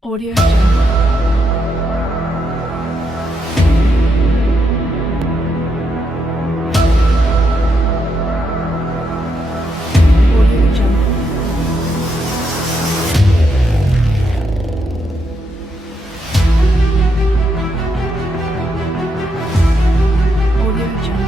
Audio Jungle. Audio Jungle. Audio Jungle.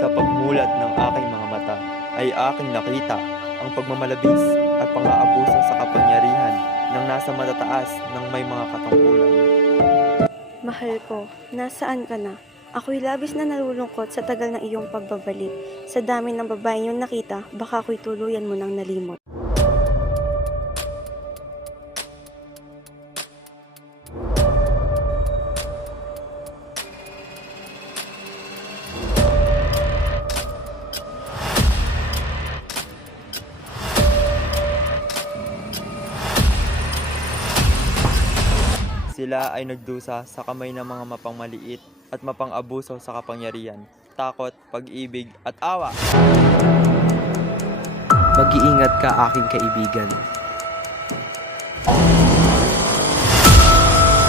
Sa pagmulat ng aking mga mata ay aking nakita ang pagmamalabis at pang-aabuso sa kapangyarihan ng nasa matataas ng may mga katungkulan. Mahal ko, nasaan ka na? Ako'y labis na nalulungkot sa tagal ng iyong pagbabalik. Sa dami ng babaeng iyong nakita, baka ako'y tuluyan mo ng nalimot. Sila ay nagdusa sa kamay ng mga mapangmaliit at mapang-abuso sa kapangyarihan, takot, pag-ibig at awa. Mag-iingat ka, aking kaibigan.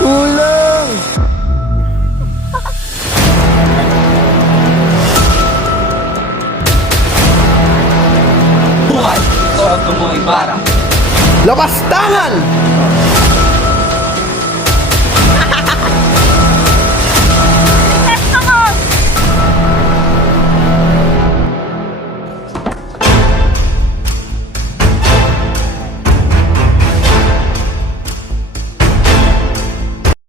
Ulang! Buhay! Ito ang tumoy bara! Lapas tangan!